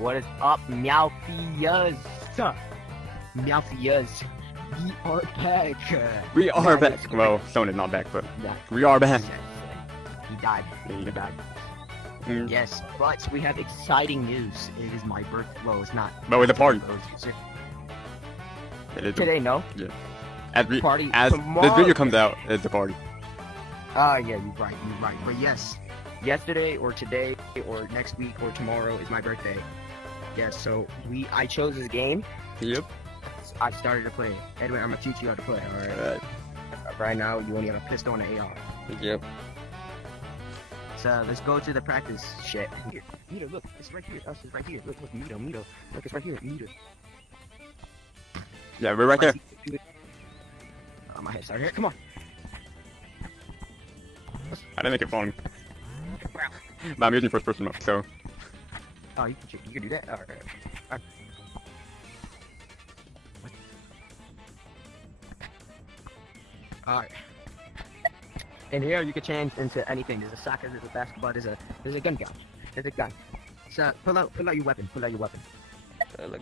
What is up, Meowfias? Meowfias, we are back. We are back. Well, Stone is not back, but we are back. He died. He died. Yes, but we have exciting news. It is my birthday. Well, it's not. But with a party. Today, no. Yeah. Party as tomorrow. this video comes out, it's the party. Yeah, you're right. But yes, yesterday or today or next week or tomorrow is my birthday. Yes, so I chose this game. Yep. I started to play. Anyway, I'm gonna teach you how to play. All right. Right now, you only have a pistol and an AR. Yep. So let's go to the practice shit. Here, Mito, look, it's right here. Us is right here. Look, Mito. Look, it's right here. Mito. Yeah, we're right there. Oh, my head started here. Come on. I didn't make it fun. But I'm using first person mode, so. Oh, you can do that? Alright. Alright. In here, you can change into anything. There's a soccer, there's a basketball, there's a gun couch. There's a gun. So, pull out your weapon. Like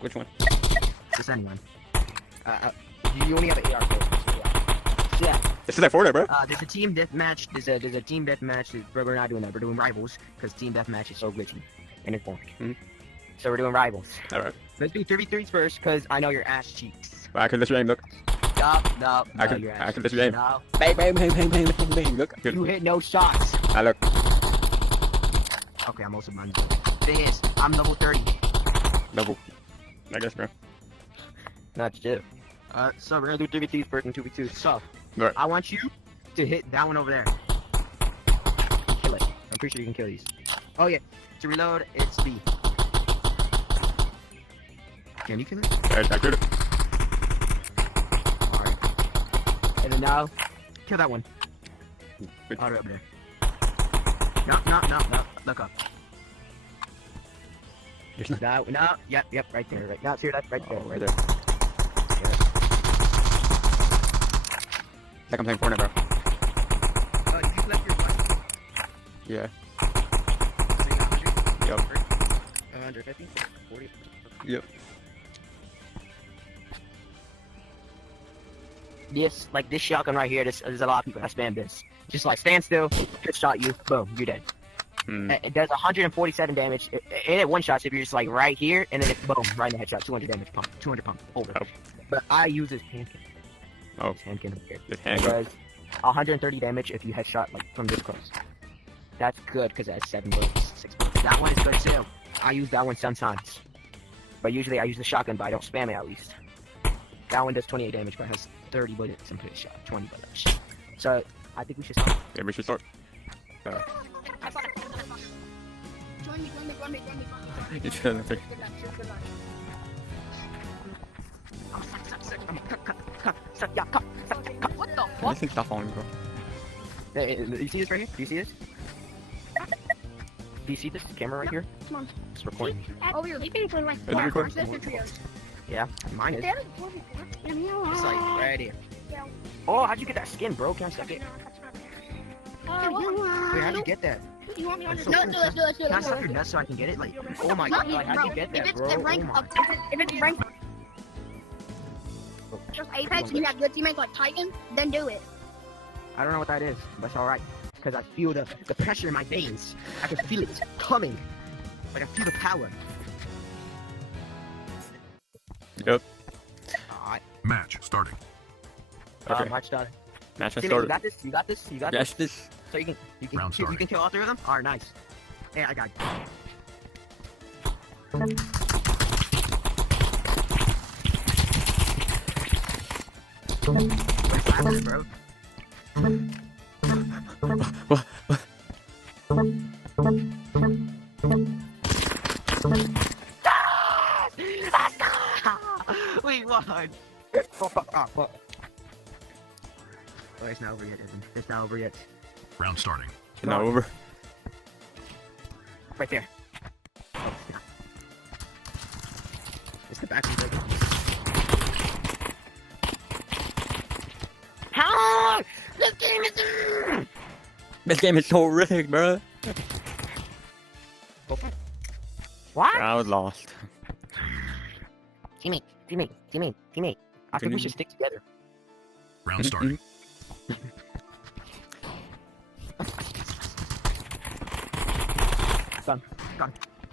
which one? Just anyone. You only have an AR for. Yeah. It's just like Fortnite, bro. There's a team deathmatch. There's a team deathmatch. But we're not doing that. We're doing rivals because team deathmatch is so glitchy and it's boring. So we're doing rivals. All right. Let's do 3v3s first because I know your ass cheeks. I can let you aim. Look. No. I can let you aim. No. Bang. Look. You hit no shots. I look. Okay, I'm also running. Thing is, I'm level 30. Double. I guess, bro. Not you. So we're gonna do 3v3s first and 2v2s. So, right. I want you to hit that one over there. Kill it. I'm pretty sure you can kill these. Oh yeah. To reload, it's B. Can you kill it? Alright, I killed it. Alright. And then now, kill that one. All right, over there. No. Look up. No. Yep. Right there. Right now, see that? Right there. Right there. Like I'm playing Fortnite, bro. You just left your button. Yeah. So you got 100? Yep. 150? 40? Yep. This, like this shotgun right here, there's a lot of people that spam this. Just like stand still, just shot you, boom, you're dead. It does 147 damage. It one shots if you're just like right here, and then it boom, right in the headshot, 200 damage pump, 200 pump, over. Oh. But I use this hand cannon. Oh. This hand cannon here. This hand It does 130 damage if you headshot like from this close. That's good because it has 7 bullets, 6 bullets. That one is good too. I use that one sometimes. But usually I use the shotgun, but I don't spam it at least. That one does 28 damage, but it has 30 bullets and shot, 20 bullets. So, I think we should start. Yeah, we should start. Join me. You should. What the fuck? This thing's not falling, bro. Hey, you see this right here? Do you see this? Do you see this camera right here? Come on. It's recording. Over here, leave me for like Is it recording? Yeah, mine is. It's like right here. Oh, how'd you get that skin, bro? Can I suck it? Wait, how'd you get that? You want me on That's this? so No, cool. do it. Can I suck your nuts so I can get it? Like, oh my god, like, how'd you get that, bro? If it's rank just Apex and you have good teammates like Titan, then do it. I don't know what that is, but it's alright. Because I feel the pressure in my veins. I can feel it coming. Like I feel the power. Yep. Alright. Match starting. Okay. Match started. Match has Timmy, you started. got this? You got this? You got Yes, this? this. So you Round starting. can kill all 3 of them? Alright, nice. Yeah, I got it. What's happening, bro? What? We won! Oh, fuck. Oh, it's not over yet, Evan. It's not over yet. Round starting. It's not over. Right there. Oh, yeah. It's the back of the How? This game is... This game is so rigged, bro. What? I was lost. Teammate. I think we should stick together. Round starting. Done.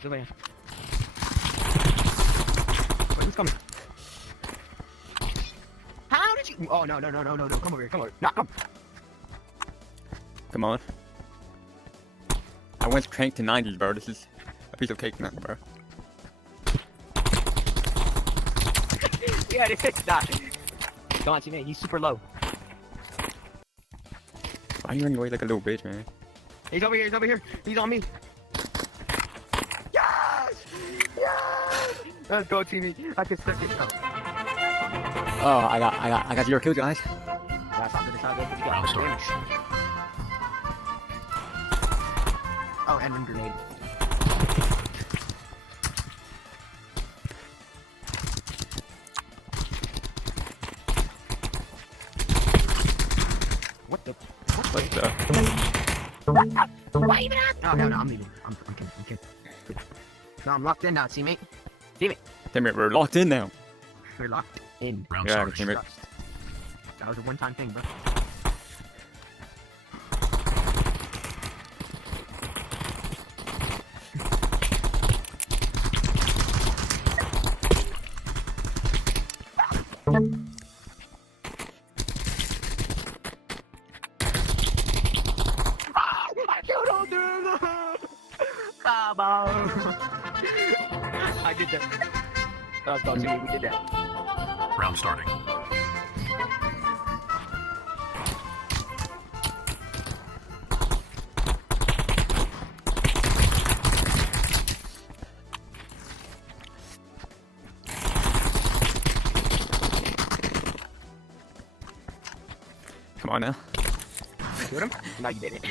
Over here. Wait, who's coming? How did you? Oh no! Come over here! No, come. Come on. I went cranked to 90s, bro. This is a piece of cake now, bro. Yeah, this is not. Come on, teammate. He's super low. Why are you running away like a little bitch, man? He's over here. He's on me. Yes! Let's go, teammate. I can stick it. Oh, I got 0 kills, guys. That's not good. Round starting. Oh, and one grenade. What the? Why even at? Oh, no, I'm leaving. I'm kidding. No, I'm locked in now, teammate. Teammate, we're locked in now. We're locked in. Round Yeah, starting. teammate. Trust. That was a one-time thing, bro. I killed all them! Come on! I did that. That was about to we did that. Round starting. Come on now. Shoot him? No, you didn't.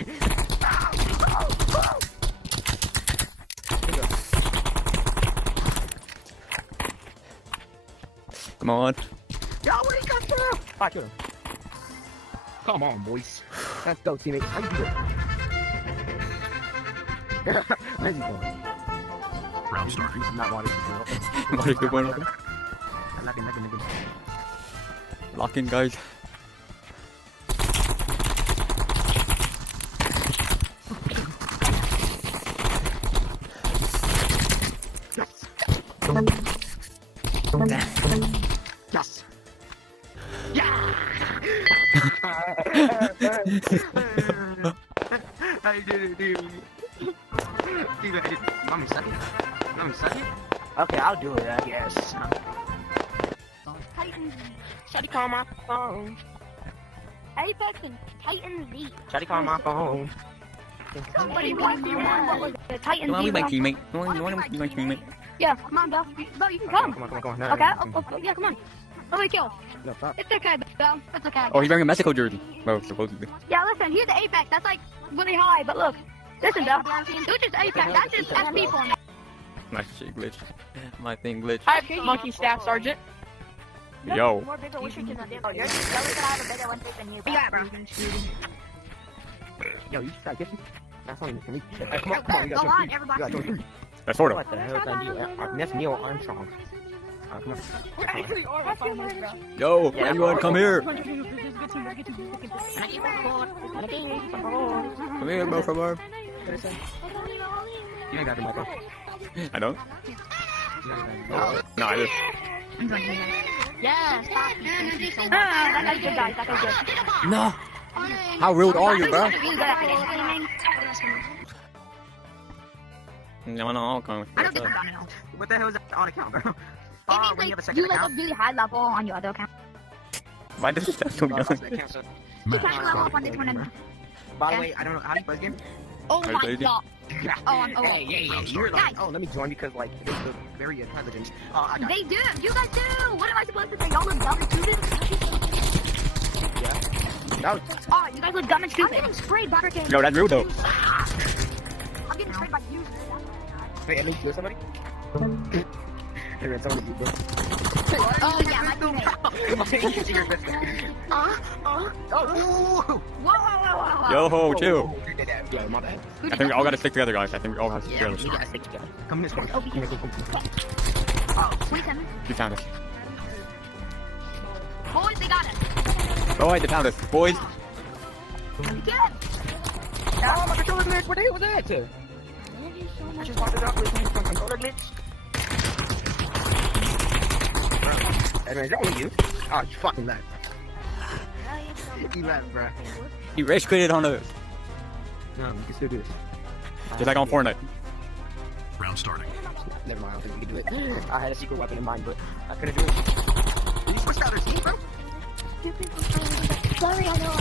Come on. Yo, what did he come through? I killed him. Come on, boys. Let's go, teammate. How you doing? How's he going? Round starting. He's not wanting to do What a good one. Lock in. Lock in, guys. Yes. Yeah. I did it, dude. Let me suck it. Okay, I'll do it, I guess. Titan Z. Try to call my phone. Apex and Titan Z. Try to call my phone. Somebody wants me one. The Titan Come on, Z. be my one. teammate. You want to be my teammate? Yeah, come on, Bill. No, you can come. Come on. No, Okay, no, yeah, come on. Nobody kill. no, stop. It's okay, Bill. It's okay. Oh, he's wearing a Mexico jersey. Well, supposedly. Yeah, listen, here's the Apex. That's like really high, but look. Listen, Bill. It's just Apex. That's just SP for me. My shit glitch. My thing glitch. Hi, Monkey Staff Sergeant. Yo. More bigger wishers than the You're just jealous that I have a bigger one than you. Yeah, bro. Yo, you try to get me? That's not even for me. Hey, Go come on, you on, got three. everybody. You got three. That's sort of. What the hell can I do? That's Neil Armstrong. Come on. We actually are the finals, bro. Yo, Yeah, everyone, come here. Good team. Come here, bro, from our. You ain't got the mic on. I don't. No, I just. Yes, that guy's good, guys. That guy's good. No. How rude are you, bro? No, come. I don't think I'm on it. What the hell is that on account, bro? It When means you have a like second you like a account? really high level on your other account. Why does that so Oh, young? that's the account, so- You can't level up on this one. By the way, I don't know how do you play this game. Oh Are you my lazy? god. Oh, I'm over. Yeah. You're like, oh, let me join because like it's very intelligent. Oh, I got They do. You guys do. What am I supposed to say? Y'all look dumb and stupid. no. Oh, you guys look dumb and stupid. I'm getting sprayed by freaking. Yo, that's rude though. I'm getting sprayed by you. Wait, let me kill somebody. Hey, man, someone beat, bro. Oh, yeah, my teammate. You see your fist. Oh, Whoa, whoa, whoa, whoa. Yo, chill. Yeah, my bad. I think we all gotta stick together, guys. I think we all have to stick Yeah, we together. gotta stick together. Come this way. Oh, Oh, 27. You found us. Boys, they got us. Oh, wait, they found us. Boys. Good. oh, my controller glitch. What the hell was that? I just walked it up with my controller glitch. Bro, is that only you? Oh, you fucking left. He left, bro. He race quitted on us. No, we can still do this. Just like on Fortnite. Round starting. Never mind, I don't think we can do it. I had a secret weapon in mind, but I couldn't do it. You switched out our team, bro? Sorry, I know.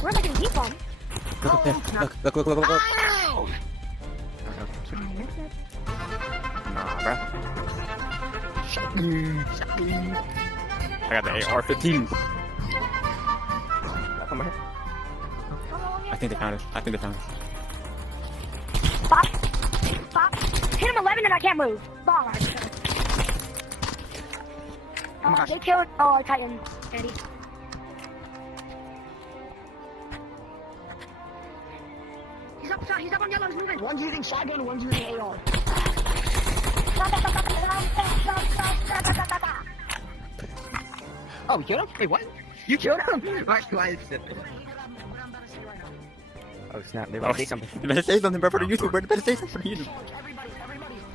Where am I getting heat from? Look. Ow! Nah, bro. I got the AR-15. Come here. I think they found us. Pop. Pop. Hit him 11 and I can't move. Ball. Oh my gosh. They killed Titan. Eddie. He's up on yellow. He's moving. One's using shotgun, one's using AR. Oh, we killed him? Wait, what? You killed him? Why is it? Oh snap, they about to say something. You better say something, bro, for the YouTube, bro. You better say something for the YouTube.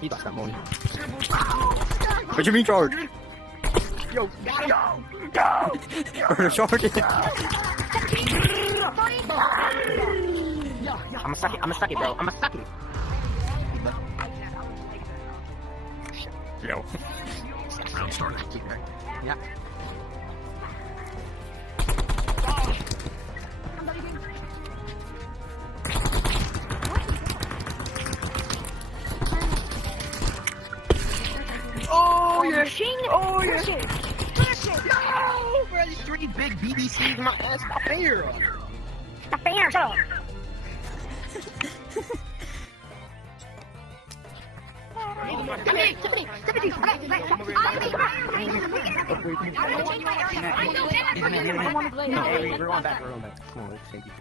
He lost that money. What you mean, charge? Yo, go! We're charging. I'ma suck it, bro. I'ma suck it. Yo. Round starting. Yeah. Oh yeah! Oh yeah! No! Bro, these 3 big BBCs in my ass, my finger. The fan, shut up. We're going back. Come on, let's take you.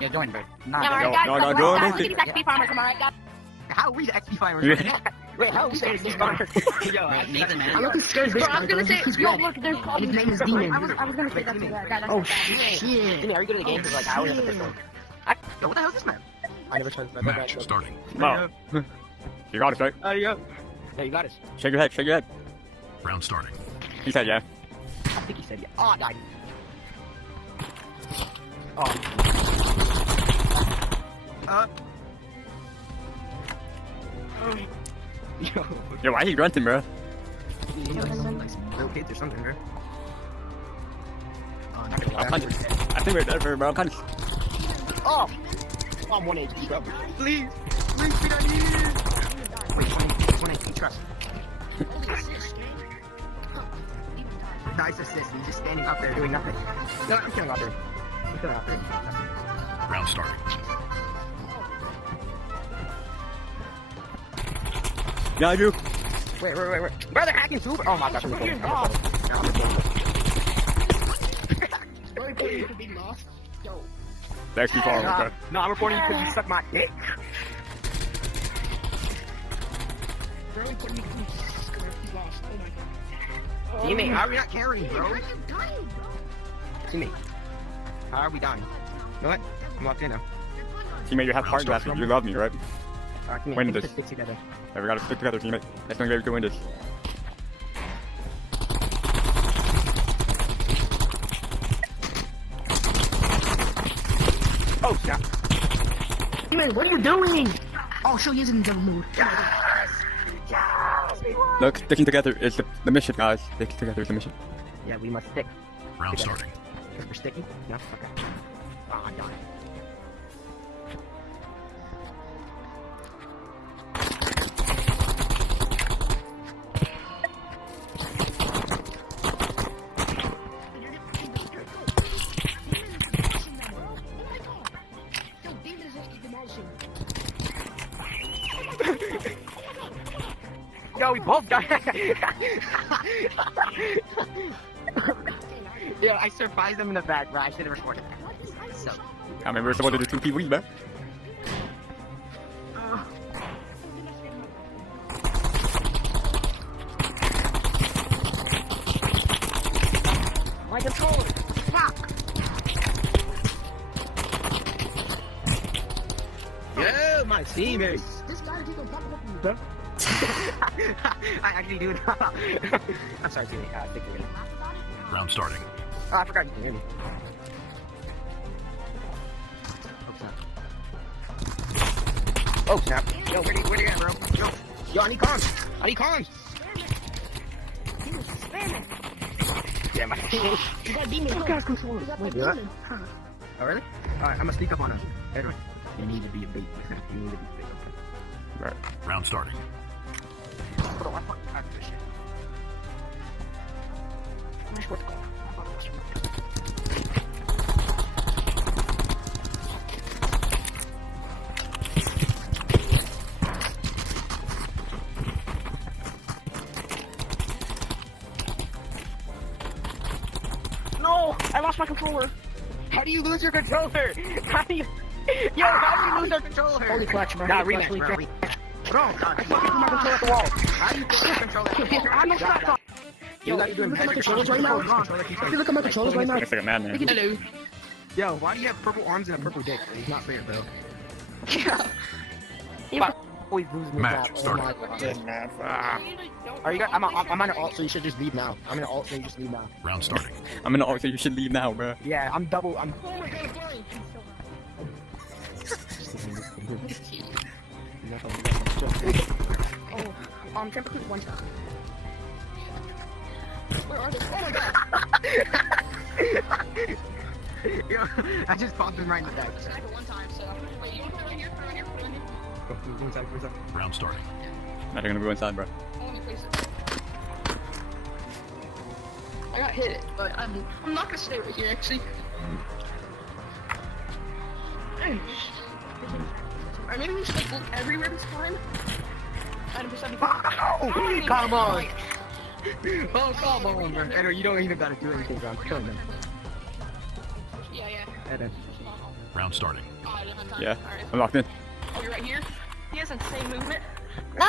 Yeah, join, bro. No, Go. Get back to farmers, am I right, guys? How are we the XP farmers? Wait, how are we the XP farmers? Yo, Nathan, man. I'm looking scared. Bro, I was gonna say, yo, look, there's His name is Demon. I was gonna say that to that guy. Oh shit! Jimmy, are you good at the game? Cause like I always have the pistol. Yo, what the hell is this man? I never tried to Match starting. Oh. You got it, right? There you go. Yeah, you got us. Shake your head. Round starting. He said, yeah. I think he said yeah. Oh, I died. Yo, why are you grunting, bro? Little kids or something, bro. I think we're dead, bro. I'm kind of... Oh! I'm 1 HP, bro. Please! Please, we don't need it! Wait, 1 HP, trust. Nice assist, he's just standing up there doing nothing. No, I'm killing out there. Round starting. Yeah, I do. Wait. Bro, they're hacking too? Oh my gosh, I'm recording. They're actually far, bro. No, I'm reporting you because you suck my dick. Teammate, how are we not carrying, bro? Teammate, how are we dying? You know what? I'm locked in now. Teammate, you have heart glass. You love me, right? Teammate, Win we this. need to stick together. Yeah, we gotta stick together, teammate. That's the only way we can win this. Oh, yeah. Teammate, what are you doing? Oh, she'll use it in double mode. Look, sticking together is the mission, guys. Sticking together is the mission. Yeah, we must stick. Round starting. Because we're sticking? No? Okay. Oh, I died. Yo, we both got. Yeah, I surprised them in the back, bro. I should have recorded that. So. I mean, we're supposed to do 2 PvE, bro. My controller! Fuck! Yo, my teammates! This guy keep on popping up in the I actually do now. I'm sorry, teammate. I think you're gonna. Round starting. Oh, I forgot you can hear me. Oh, snap. Yo, where you at, bro? Yo, I need comms! I need comms! Yeah, my teammate. You gotta beat me. This guy's controller. You gotta Wait, beat what? me. Oh, really? Alright, I'm gonna sneak up on him. Anyway, you need to be a bait. You need to be a bait. Right. Round starting. Hold on, I fucking got this shit. I'm supposed to go. No! I lost my controller! How do you lose your controller? How do you... Yo, how do you lose your controller? Holy clutch, bro. Nah, Holy rematch, clutch, bro. holy Rematch. Bro, I fucking threw my controller at the wall. How do you put your controller at the wall? I'm not stuck. Yo, you're doing look at my magic. controllers right now. If you look at my controllers right now. It's like a madman. Hello. Yo, why do you have purple arms and a purple dick? It's not fair, bro. Yeah. Always lose me. Match Oh started. my God. Are you guys? I'm on an alt, so you should just leave now. I'm in an alt, so you just leave now. Round starting. I'm in the alt, so you should leave now, bro. Yeah, I'm double. I'm. Oh my god, I'm flying. Oh, Temper Creek one shot. Where are they? Oh my god! Yo, I just popped him right in the back. Snipe it one time, so. Wait, you wanna put it right here? Put it right here? Put it right here? Go inside, go inside. Round starting. Now they're gonna go inside, bro. Let me place it. I got hit, but I'm not gonna stay right here, actually. Alright, maybe we should like look everywhere this time. Item for 75. Oh, come on! Oh, come on, bro. Edward, you don't even gotta do anything, bro. I'm killing them. Yeah, yeah. Edward. Round starting. Oh, I didn't have time. Yeah, Alright. I'm locked in. Oh, you're right here? He has insane movement. No!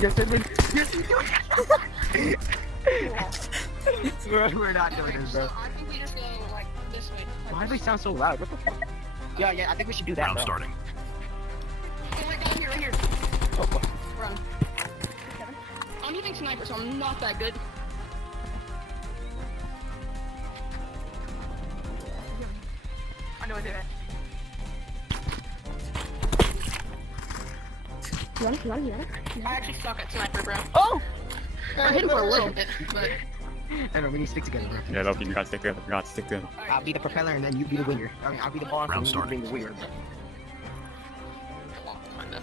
Yes, Edward. Yes, you do. We're not doing this, bro. So I think we just go like this way. Why do they sound so loud? What the fuck? Yeah, I think we should do that, Round bro. starting. Oh my god, right here. Oh, fuck. Run. I'm using sniper, so I'm not that good. I know I did it. I actually suck at sniper, bro. Oh! I hit him for a little bit, but Edward, we need to stick together, bro. Yeah, Loki, you gotta stick together. You gotta stick together. I'll be the propeller and then you be the winger. I mean, I'll be the boss Round and you starting. be the winger. kind of.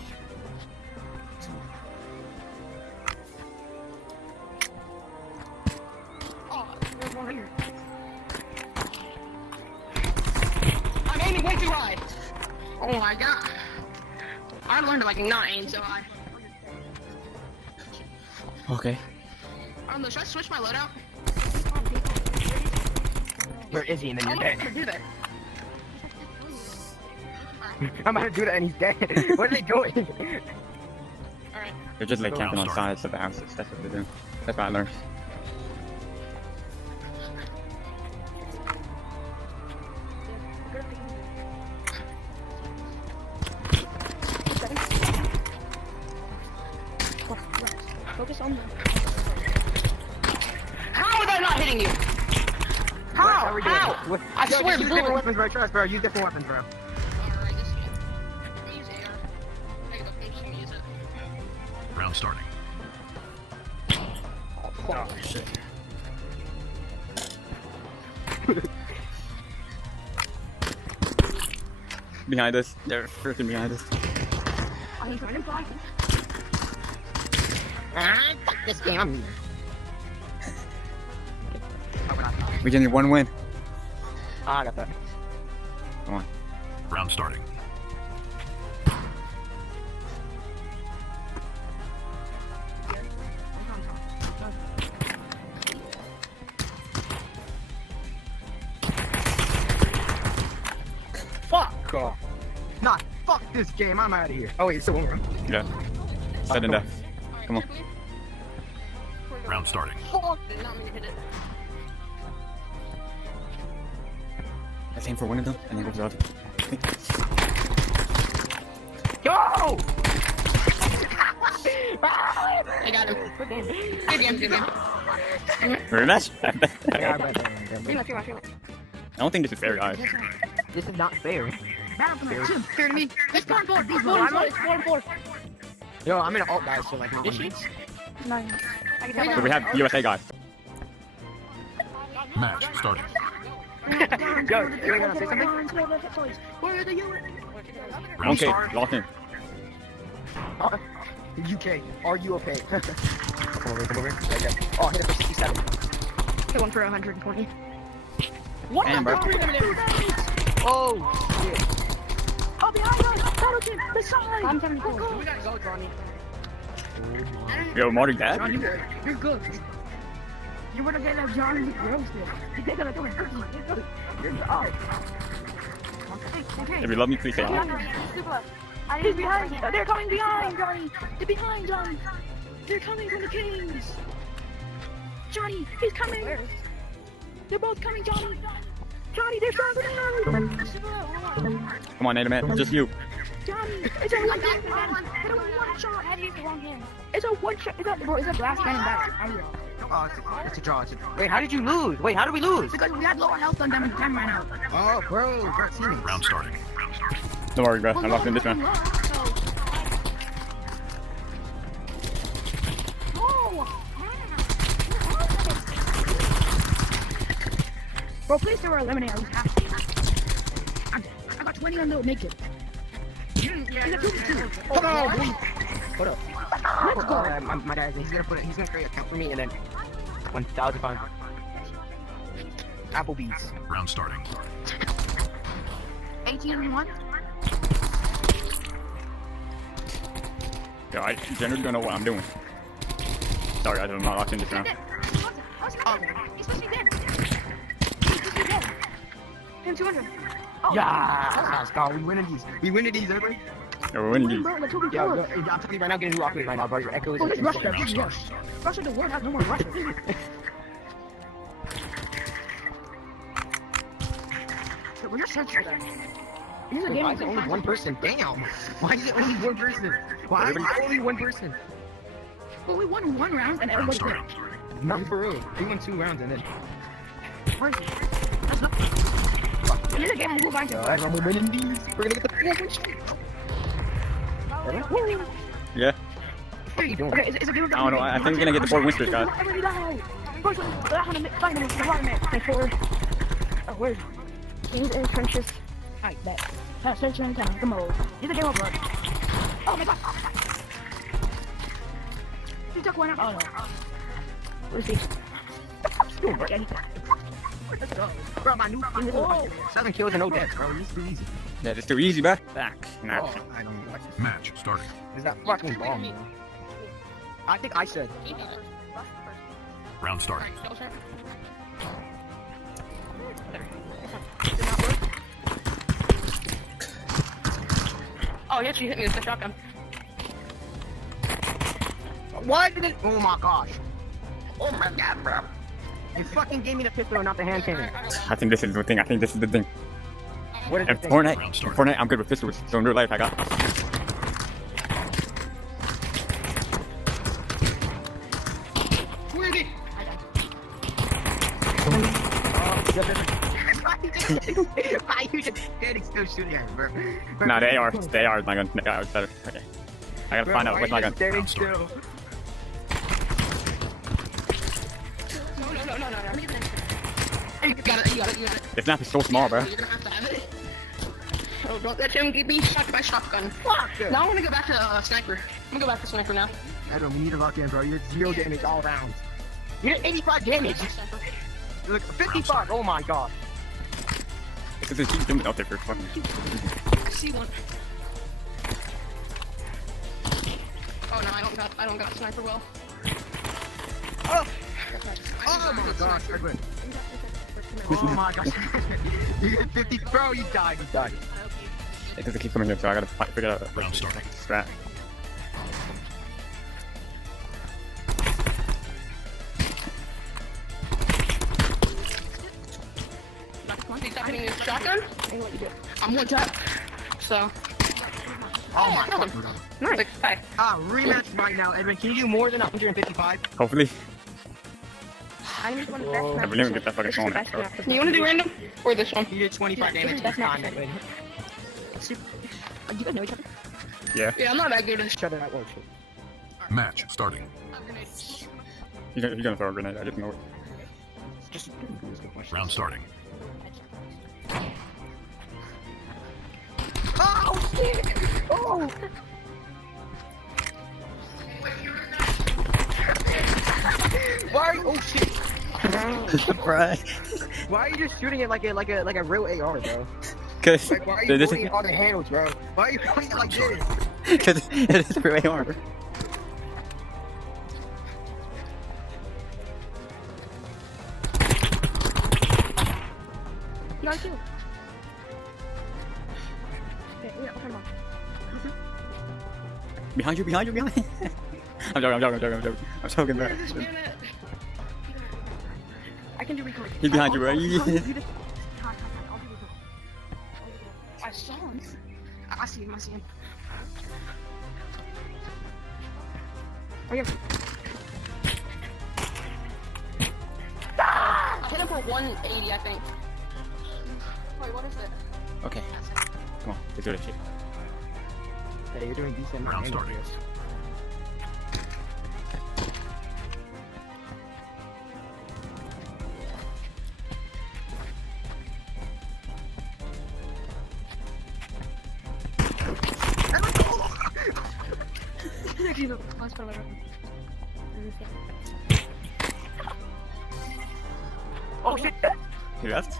Oh, there's one right here. I'm aiming way too high. Oh my god. I learned to like not aim so high. Okay. I don't know, should I switch my loadout? Where is he? And then I'm you're not dead. gonna do that. I'm about to do that and he's dead. What are they doing? Alright. They're just like Round camping on starting. sides of the houses. That's what they're doing. That's what I learned. Focus on them. How are they not hitting you? How? are we doing? How? What? I Yo, swear just use to different God. weapons, bro. Trust, bro. Use different weapons, bro. Alright, this is I'm gonna use AR. I'm just gonna use it. Round starting. Oh, shit. Behind us. They're freaking behind us. I'm trying to fly. Ah, fuck this game. I'm. Oh, we're not. We just need one win. Ah, I got that. Come on. Round starting. Fuck off. Nah, fuck this game. I'm out of here. Oh wait, it's still one round. Yeah. Sudden death. Come on. Round starting. Oh, did not mean to hit it. Let's aim for one of them and then go for the other. Yo! I got him. Good game, good game. Rematch? Rematch. I don't think this is fair, guys. This is not fair. Fair to me. It's 4-4. It's 4-4. Yo, I'm in an alt, guys, so like, not Is she? No. So we have USA guys. Match starting. Yo, you gonna say something? Where are the US? Round Okay, start. locked in. UK, are you okay? Come over. Right there. Oh, hit it for 67. Hit one for 120. What Damn, the bro. fuck? Oh, shit. Oh, behind us! Pendleton! The side! I'm 74. We gotta go, Johnny. Yo, Marty dad? Johnny, you're good. You wanna get that Johnny roasted. They're gonna do it. You're good. Oh. Okay. If you love me, please say hi. He's behind. They're coming behind, Johnny. They're behind, Johnny. They're coming from the Kings. Johnny, he's coming. They're both coming, Johnny. Johnny, they're stronger than us. Come on, Native Man, just you. Johnny, it's a one shot. How do you use the wrong hand? It's a one shot. It's a blast cannon back. Oh, it's a draw. Wait, how did you lose? Wait, how did we lose? Because we had lower health on them and time ran out. Oh, bro, great teammates. Round starting. Don't worry, bro. I'm locked in this one. Bro, please do our eliminate at least half. I got 20 on the naked. Hold on, boy. Hold up. Let's go. My dad, he's gonna create an account for me and then 1,000 pounds. Applebee's. Round starting. 18-1. Yo, I generally don't know what I'm doing. Sorry, guys, I'm not locked in this round. He's supposed to be dead. He's supposed to be dead. Him 200. Oh. Yeah, let's go. We winning these. We winning these, everybody. Yo, we're winning these. Bro, the 2v4. Yeah, I'm telling you right now, get a new rock right now, bro. Your echo is. Oh, it's Russia. Round starting. Russia, the world has no more Russia. We're just searching for that. This is a game Why is it only one person? Damn. Why is it only one person? Why is it only one person? Well, we won one round and Round everybody quit. starting. Not for real. We won 2 rounds and then. Where is he? Let's go. Here's a game we'll move on to. Alright, we're winning these. We're gonna get the 4-1 streak. Yeah. What are you doing? Okay, it's a game I don't know. I think we're gonna get the 4 win streak, guys. Everybody die. First one, the last one, find him, the water man. Like 4. Oh, where's he? He's in trenches. Alright, bet. Search in town, come on. He's a game of blood. Oh my god. He took one out. Oh no. Where's he? Doing, bro. Let's go. Bro, my new thing is 7 kills and no deaths, bro. This is too easy. Yeah, it's too easy, bro. Back. Nah. Oh, I don't like it. Match starting. Is that fucking bomb, bro? I think I said. Round starting. Oh, he actually hit me with the shotgun. Why did it? Oh my gosh. Oh my god, bro. It fucking gave me the pistol and not the hand cannon. I think this is the thing. I think this is the thing. What is In the thing? Fortnite, I'm good with pistols. So in real life, I got. Where is he? Why you just standing still shooting at me, bro? Nah, they are. My gun. They are better. Okay. I gotta find out what's my gun. Standing still. No. You got it. This map is so small, bro. You're gonna have to have it. Oh, don't let him get me shot by shotgun. Fuck. Now I wanna go back to sniper. I'm gonna go back to sniper now. Adam, we need to lock in, bro. You're 0 damage all round. You did 85 damage. Sniper. Look, 55. Oh my god. Because they keep zooming out there for fucking. See one. Oh no, I don't got sniper well. Oh. Oh my gosh. Oh my gosh. You hit 50. Bro, you died. Because they keep coming here, so I gotta figure out a Round starting. strat. He's not hitting his shotgun. I'm one tap. So. Oh my God. god. Nice. Hi. Rematch right now, Edwin. Can you do more than 155? Hopefully. I just want the Whoa. best I really get that fucking phone out, bro. You want to do random? Or this one? You did 25 damage That's each not time, Edwin. Do you guys know each other? Yeah. Yeah, I'm not that good at this. Shut it out, won't you? Match starting. He's gonna throw a grenade, I didn't know it. Just Round starting. Oh shit! Oh! Why? Oh shit! Surprise! Why are you just shooting it like a real AR, bro? Cause Like, why are you this putting it on the handles, bro? Why are you putting it like this? Cause it is really hard. No, I do. Okay, yeah, come on. Behind you, behind you, behind you. I'm joking. I'm joking, bro. I can do recoil. He's behind you, bro. I'll do this. I'll do recoil. I saw him. I see him. Oh, yeah. I hit him for 180, I think. Wait, what is it? Okay, come on, let's do this shit. Hey, you're doing decent. Round angle starting. for this. Oh shit! He left?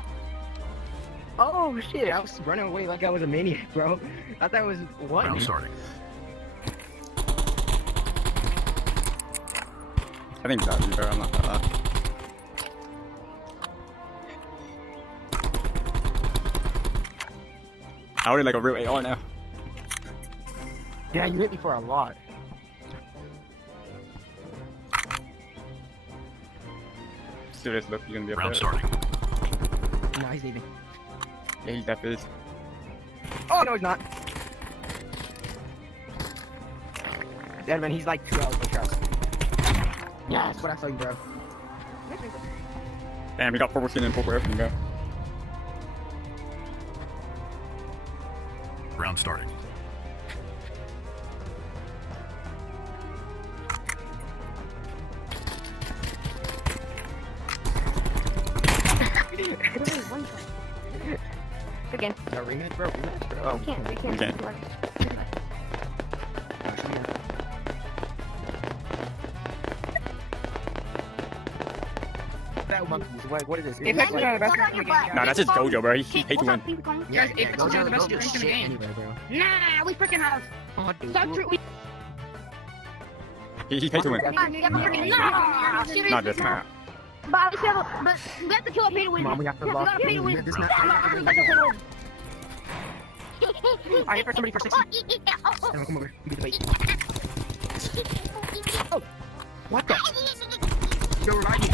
Oh shit! I was running away like I was a maniac, bro. I thought it was what? Round starting. I think that was, bro. I'm not gonna lie. I already like a real AR now. Yeah, you hit me for a lot. Serious look, you're gonna be up Round there. starting. No, he's leaving. Yeah, he's definitely is. Oh no, he's not. Edwin, he's like 12 for trust. Yeah, that's what I saw you, bro. Damn, he got purple skin and purple everything, bro. Round starting. Again. No, rematch, bro. Rematch, bro. Oh, We can't. Okay. That monkey. What is this? Apex is not the best Hold on in the your game. butt. Nah, that's just Gojo, bro. He paid to win. Yeah, Guys, Apex is Gojo- not the best Gojo's drink in the shit game. anyway, bro. Nah, we freaking have. Oh, dude. Stop true. He paid to win. Nah, seriously. Not this man. But at least we have to kill a pay to win. Come on, we have to Yeah, lock we gotta pay to in. win. This not- That's a pay to win. I hit for somebody for 60. Edwin, come over. Be the bait. What the? Yo, revive me.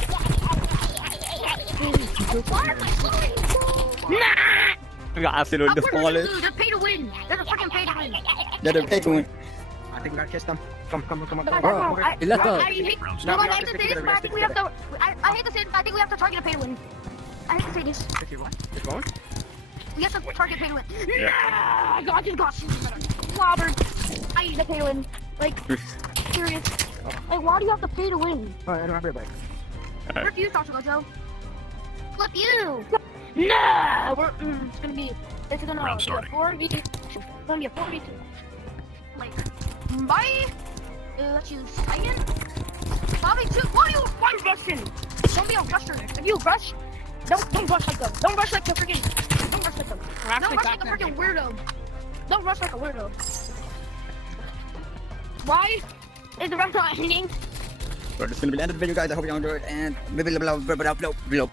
We got absolute defaulted. They're pay to win. They're freaking pay to win. Yeah, they're paid to win. I think we gotta kiss them. Come over. Bro, he left us. I hate Round No, no, we I have hate to to stick say this, together, but I think we have together. to. I hate to say it, but I think we have to target a pay to win. I hate to say this. If you what? It's going? We have to target pay to win. Yeah. Nah, I just got clobbered. I hate the pay to win. Like, serious. Like, why do you have to pay to win? Alright, I don't have your back. Flip you, Dr. Gojo. Flip you. Nah, it's gonna be. It's gonna Round be a starting. 4v2. It's gonna be a 4v2. Like, bye. Let's use Titan. Bobby 2. Why are you rushing? Don't be a rusher. If you rush, don't rush like them. Don't rush like the freaking. Don't rush like them. Don't rush like a freaking weirdo. Don't rush like a weirdo. Why is the round not ending? But it's gonna be the end of the video, guys. I hope you all enjoyed, and blah blah blah blah blah blah blah.